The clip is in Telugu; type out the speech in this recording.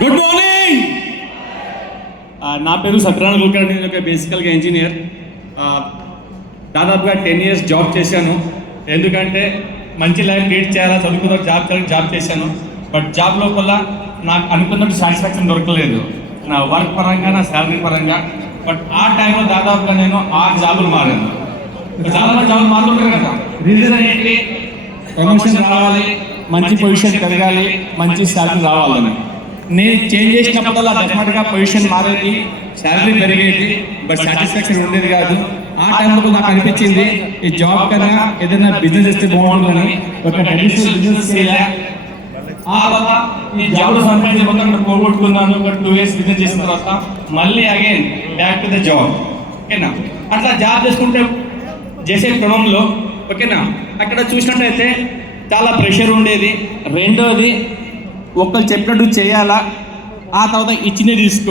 Good morning. నా పేరు సత్యనారాయణ కులకర్ణి. నేను ఒక బేసికల్గా ఇంజనీర్. దాదాపుగా 10 years జాబ్ చేశాను. ఎందుకంటే మంచి లైఫ్ లీడ్ చేయాలా, చదువుకున్న జాబ్ చేశాను. బట్ జాబ్ లోపల నాకు అనుకున్నట్టు సాటిస్ఫాక్షన్ దొరకలేదు, నా వర్క్ పరంగా, నా శాలరీ పరంగా. బట్ ఆ టైంలో దాదాపుగా నేను 6 జాబులు మారాను. చాలా మంది జాబులు మారుతుంటారు కదా. రీజన్ ఏంటి? ప్రమోషన్ రావాలి, మంచి పొజిషన్ పెరగాలి, మంచి శాలరీ రావాలని. నేను చేంజ్ చేసినప్పుడల్లా డెఫినెట్గా పొజిషన్ మారేది, శాలరీ పెరిగేది, బట్ సాటిస్ఫాక్షన్ ఉండేది కాదు. ఆ టైంలో నాకు అనిపించింది ఈ జాబ్ కన్నా ఏదైనా బిజినెస్ చేస్తే బాగుంటుందని. ఒక ట్రెడిషనల్ బిజినెస్ చేయాలి. ఆ తర్వాత ఈ జాబ్లో సంపాదించి మొత్తం పోగొట్టుకున్నాను. ఒక 2 years బిజినెస్ చేసిన తర్వాత మళ్ళీ again back to the job. ఓకేనా? అట్లా జాబ్ చేసుకుంటే చేసే క్రమంలో ఓకేనా అక్కడ చూసినట్టయితే చాలా ప్రెషర్ ఉండేది. రెండోది ఒకళ్ళు చెప్పినట్టు చేయాలా, ఆ తర్వాత ఇచ్చినవి తీసుకో.